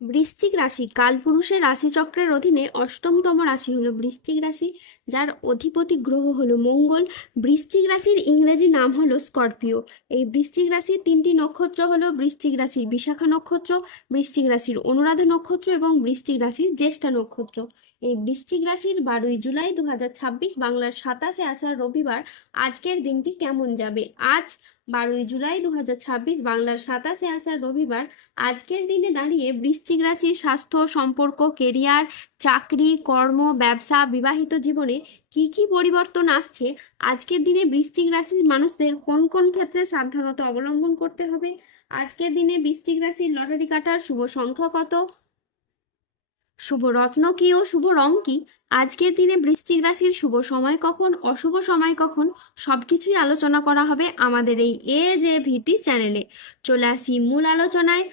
বৃশ্চিক রাশি কালপুরুষের রাশিচক্রের অধীনে অষ্টমতম রাশি হলো বৃশ্চিক রাশি, যার অধিপতি গ্রহ হলো মঙ্গল। বৃশ্চিক রাশির ইংরেজি নাম হলো স্করপিও। এই বৃশ্চিক রাশির তিনটি নক্ষত্র হলো বৃশ্চিক রাশির বিশাখা নক্ষত্র, বৃশ্চিক রাশির অনুরাধা নক্ষত্র এবং বৃশ্চিক রাশির জ্যেষ্ঠা নক্ষত্র। এই বৃশ্চিক রাশির 12 জুলাই 2026 বাংলার 27 আষাঢ় রবিবার আজকের দিনটি কেমন যাবে? আজ 12 জুলাই 2026 বাংলার 27 আষাঢ় রবিবার আজকের দিনে দাঁড়িয়ে বৃশ্চিক রাশির স্বাস্থ্য, সম্পর্ক, কেরিয়ার, চাকরি, কর্ম, ব্যবসা, বিবাহিত জীবনে কি কি পরিবর্তন আসছে, আজকের দিনে বৃশ্চিক রাশির মানুষদের কোন কোন ক্ষেত্রে সাবধানতা অবলম্বন করতে হবে, আজকের দিনে বৃশ্চিক রাশির লটারি কাটার শুভ সংখ্যা কত, শুভ রত্ন কি ও শুভ রং কি, আজকের দিনে বৃশ্চিক রাশির শুভ সময় কখন, অশুভ সময় কখন, সবকিছুই আলোচনা করা হবে আমাদের এই AJVT চ্যানেলে। চলে আসি মূল আলোচনায়।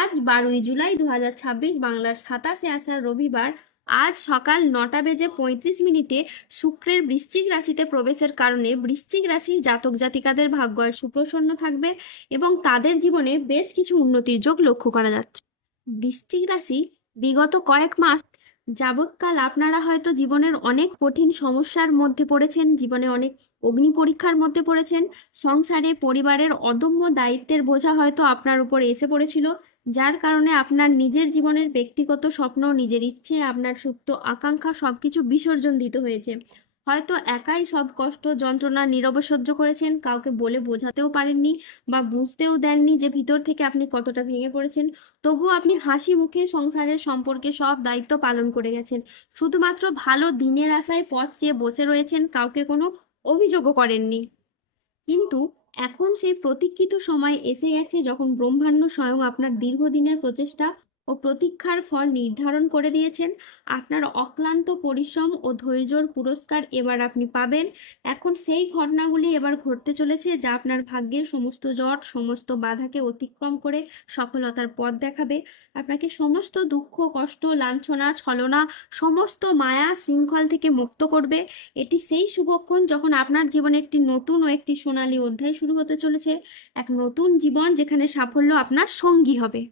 আজ 12 জুলাই 2026 বাংলার 27 আষাঢ় রবিবার আজ সকাল 9:35 শুক্রের বৃশ্চিক রাশিতে প্রবেশের কারণে বৃশ্চিক রাশির জাতক জাতিকাদের ভাগ্য আজ সুপ্রসন্ন থাকবে এবং তাদের জীবনে বেশ কিছু উন্নতির যোগ লক্ষ্য করা যাচ্ছে। বৃশ্চিক রাশি বিগত কয়েক মাস যাবৎকাল আপনারা হয়তো জীবনের অনেক কঠিন সমস্যার মধ্যে পড়েছেন, জীবনে অনেক অগ্নি পরীক্ষার মধ্যে পড়েছেন। সংসারে পরিবারের অদম্য দায়িত্বের বোঝা হয়তো আপনার উপর এসে পড়েছিল, যার কারণে আপনার নিজের জীবনের ব্যক্তিগত স্বপ্ন, নিজের ইচ্ছে, আপনার সুপ্ত আকাঙ্ক্ষা সবকিছু বিসর্জন দিতে হয়েছে। হয়তো একাই সব কষ্ট যন্ত্রণা নীরবে সহ্য করেছেন, কাউকে বলে বোঝাতেও পারেননি বা বুঝতেও দেননি যে ভিতর থেকে আপনি কতটা ভেঙে পড়েছেন। তবুও আপনি হাসি মুখে সংসারের সম্পর্কে সব দায়িত্ব পালন করে গেছেন, শুধুমাত্র ভালো দিনের আশায় পথ চেয়ে বসে রয়েছেন, কাউকে কোনো অভিযোগও করেননি। কিন্তু এখন সেই প্রতীক্ষিত সময় এসে গেছে যখন ব্রহ্মাণ্ড স্বয়ং আপনার দীর্ঘদিনের প্রচেষ্টা ও প্রতীক্ষার ফল নির্ধারণ করে দিয়েছেন। আপনার অক্লান্ত পরিশ্রম ও ধৈর্যর পুরস্কার এবার আপনি পাবেন। এখন সেই ঘটনাগুলি এবার ঘটতে চলেছে যা আপনার ভাগ্যের সমস্ত জট, সমস্ত বাধাকে অতিক্রম করে সফলতার পথ দেখাবে। আপনাকে সমস্ত দুঃখ, কষ্ট, লাঞ্ছনা, ছলনা, সমস্ত মায়া শৃঙ্খল থেকে মুক্ত করবে। এটি সেই শুভক্ষণ যখন আপনার জীবনে একটি নতুন ও একটি সোনালী অধ্যায় শুরু হতে চলেছে, এক নতুন জীবন যেখানে সাফল্য আপনার সঙ্গী হবে।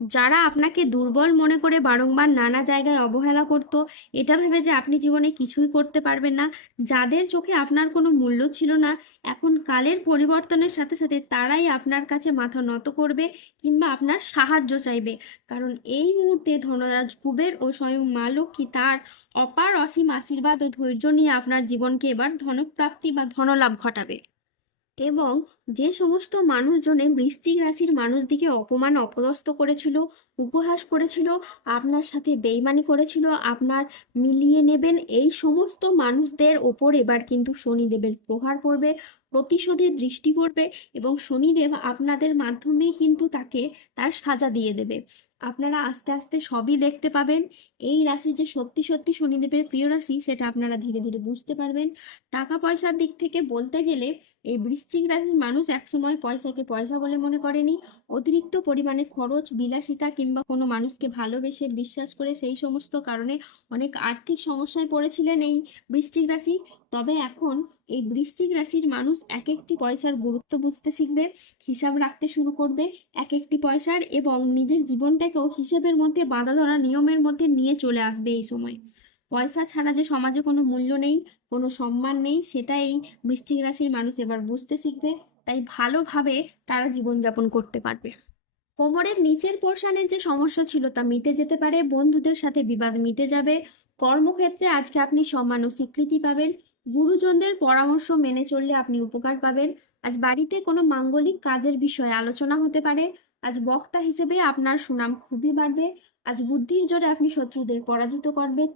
যারা আপনাকে দুর্বল মনে করে বারংবার নানা জায়গায় অবহেলা করত, এটা ভেবে যে আপনি জীবনে কিছুই করতে পারবেন না, যাদের চোখে আপনার কোনো মূল্য ছিল না, এখন কালের পরিবর্তনের সাথে সাথে তারাই আপনার কাছে মাথা নত করবে কিংবা আপনার সাহায্য চাইবে। কারণ এই মুহূর্তে ধনরাজ কুবের ও স্বয়ং মা লক্ষ্মী তার অপার অসীম আশীর্বাদ ও ধৈর্য নিয়ে আপনার জীবনকে এবার ধনপ্রাপ্তি বা ধনলাভ ঘটাবে। এবং যে সমস্ত মানুষজনে বৃশ্চিক রাশির মানুষদিকে অপমান অপদস্থ করেছিল, উপহাস করেছিল, আপনার সাথে বেইমানি করেছিল, আপনার মিলিয়ে নেবেন, এই সমস্ত মানুষদের ওপর এবার কিন্তু শনিদেবের প্রহার পড়বে, প্রতিশোধের দৃষ্টি পড়বে এবং শনিদেব আপনাদের মাধ্যমেই কিন্তু তাকে তার সাজা দিয়ে দেবে। আপনারা আস্তে আস্তে সবই দেখতে পাবেন। এই রাশি যে সত্যি সত্যি শনিদেবের প্রিয় রাশি সেটা আপনারা ধীরে ধীরে বুঝতে পারবেন। টাকা পয়সার দিক থেকে বলতে গেলে এই বৃশ্চিক রাশির মানুষ একসময় পয়সাকে পয়সা বলে মনে করেনি। অতিরিক্ত পরিমাণে খরচ, বিলাসিতা কিংবা কোনো মানুষকে ভালোবেসে বিশ্বাস করে সেই সমস্ত কারণে অনেক আর্থিক সমস্যায় পড়েছিলেন এই বৃশ্চিক রাশি। তবে এখন এই বৃশ্চিক রাশির মানুষ এক একটি পয়সার গুরুত্ব বুঝতে শিখবে, হিসাব রাখতে শুরু করবে এক একটি পয়সার, এবং নিজের জীবনটাকেও হিসেবের মধ্যে বাঁধা ধরা নিয়মের মধ্যে নিয়ে চলে আসবে এই সময়। পয়সা ছাড়া যে সমাজে কোনো মূল্য নেই, কোনো সম্মান নেই, সেটা এই বৃশ্চিক রাশির মানুষ এবার বুঝতে শিখবে। তাই ভালোভাবে তারা জীবনযাপন করতে পারবে। কোমরের নিচের পোর্শনের যে সমস্যা ছিল তা মিটে যেতে পারে, বন্ধুদের সাথে বিবাদ মিটে যাবে। কর্মক্ষেত্রে আজকে আপনি সম্মান ও স্বীকৃতি পাবেন। গুরুজনদের পরামর্শ মেনে চললে আপনি উপকার পাবেন। আজ বাড়িতে কোনো মাঙ্গলিক কাজের বিষয়ে আলোচনা হতে পারে। আজ বক্তা হিসেবে আপনার সুনাম খুবই বাড়বে। আজ বুদ্ধির জোরে আপনি শত্রুদের পরাজিত করবেন।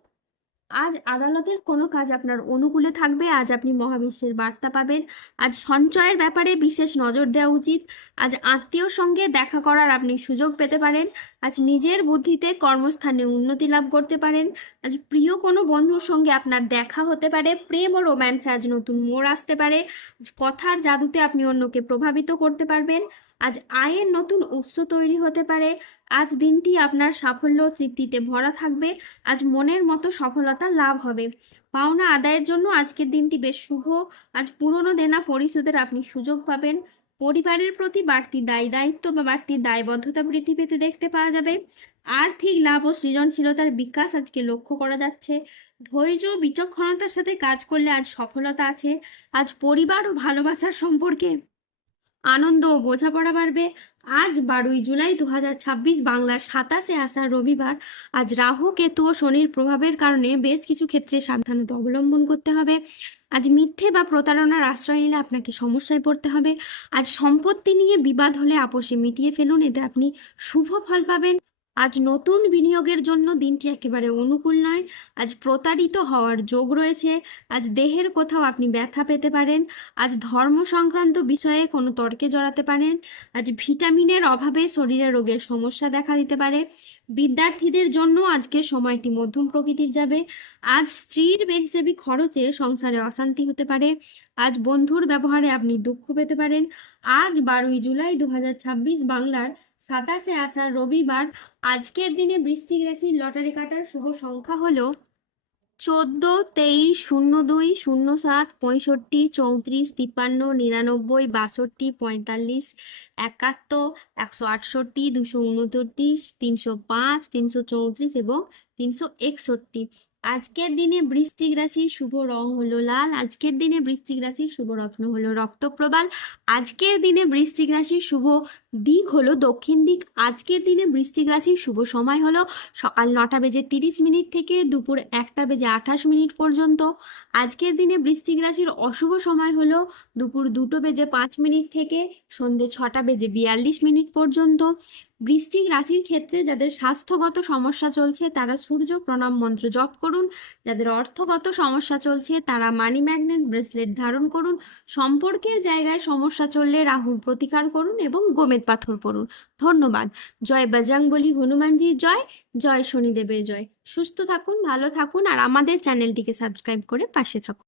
আজ আদালতের কোনো কাজ আপনার অনুকূলে থাকবে। আজ আপনি মহাবিশ্বের বার্তা পাবেন। আজ সঞ্চয়ের ব্যাপারে বিশেষ নজর দেওয়া উচিত। আজ আত্মীয়র সঙ্গে দেখা করার আপনি সুযোগ পেতে পারেন। আজ নিজের বুদ্ধিতে কর্মস্থানে উন্নতি লাভ করতে পারেন। আজ প্রিয় কোনো বন্ধুর সঙ্গে আপনার দেখা হতে পারে। প্রেম ও রোম্যান্সে আজ নতুন মোড় আসতে পারে। আজ কথার জাদুতে আপনি অন্যকে প্রভাবিত করতে পারবেন। আজ আয়ের নতুন উৎস তৈরি হতে পারে। আজ দিনটি আপনার সাফল্য ও তৃপ্তিতে ভরা থাকবে। আজ মনের মতো সফলতা লাভ হবে। পাওনা আদায়ের জন্য আজকের দিনটি বেশ শুভ। আজ পুরনো দেনা পরিশোধের আপনি সুযোগ পাবেন। পরিবারের প্রতি বাড়তি দায়িত্ব বা বাড়তি দায়বদ্ধতা বৃদ্ধি পেতে দেখতে পাওয়া যাবে। আর্থিক লাভ ও সৃজনশীলতার বিকাশ আজকে লক্ষ্য করা যাচ্ছে। ধৈর্য ও বিচক্ষণতার সাথে কাজ করলে আজ সফলতা আছে। আজ পরিবার ও ভালোবাসার সম্পর্কে আনন্দ ও বোঝাপড়া বাড়বে। আজ 12ই জুলাই 2026 বাংলার 27শে আষাঢ় রবিবার। আজ রাহু কেতু ও শনির প্রভাবের কারণে বেশ কিছু ক্ষেত্রে সাবধানতা অবলম্বন করতে হবে। আজ মিথ্যে বা প্রতারণার আশ্রয় নিলে আপনাকে সমস্যায় পড়তে হবে। আজ সম্পত্তি নিয়ে বিবাদ হলে আপোষে মিটিয়ে ফেলুন, এতে আপনি শুভ ফল পাবেন। আজ নতুন বিনিয়োগের জন্য দিনটি একেবারে অনুকূল নয়। আজ প্রতারিত হওয়ার যোগ রয়েছে। আজ দেহের কোথাও আপনি ব্যথা পেতে পারেন। আজ ধর্ম সংক্রান্ত বিষয়ে কোনো তর্কে জড়াতে পারেন। আজ ভিটামিনের অভাবে শরীরে রোগের সমস্যা দেখা দিতে পারে। বিদ্যার্থীদের জন্য আজকের সময়টি মধ্যম প্রকৃতির যাবে। আজ স্ত্রীর বেহিসেবি খরচে সংসারে অশান্তি হতে পারে। আজ বন্ধুর ব্যবহারে আপনি দুঃখ পেতে পারেন। আজ 12ই জুলাই 2026 বাংলার 27শে আষাঢ় রবিবার। আজকের দিনে বৃশ্চিক রাশির লটারি কাটার শুভ সংখ্যা হলো 14, 23, 02, 07, 65, 34, 53, 99, 62, 45, 71, 168, 229, 305, 334 এবং 361। আজকের দিনে বৃশ্চিক রাশির শুভ রং হলো লাল। আজকের দিনে বৃশ্চিক রাশির শুভ রত্ন হলো রক্তপ্রবাল। আজকের দিনে বৃশ্চিক রাশির শুভ দিক হলো দক্ষিণ দিক। আজকের দিনে বৃশ্চিক রাশির শুভ সময় হলো সকাল 9:30 থেকে দুপুর 1:28 পর্যন্ত। আজকের দিনে বৃশ্চিক রাশির অশুভ সময় হলো দুপুর 2:05 থেকে সন্ধ্যে 6:42 পর্যন্ত। বৃশ্চিক রাশির ক্ষেত্রে যাদের স্বাস্থ্যগত সমস্যা চলছে তারা সূর্য প্রণাম মন্ত্র জপ করুন। যাদের অর্থগত সমস্যা চলছে তারা মানি ম্যাগনেট ব্রেসলেট ধারণ করুন। সম্পর্কের জায়গায় সমস্যা চললে রাহুর প্রতিকার করুন এবং গোমেদ পাথর পড়ুন। ধন্যবাদ। জয় বজরংবলী হনুমানজির জয়। জয় শনিদেবের জয়। সুস্থ থাকুন, ভালো থাকুন আর আমাদের চ্যানেলটিকে সাবস্ক্রাইব করে পাশে থাকুন।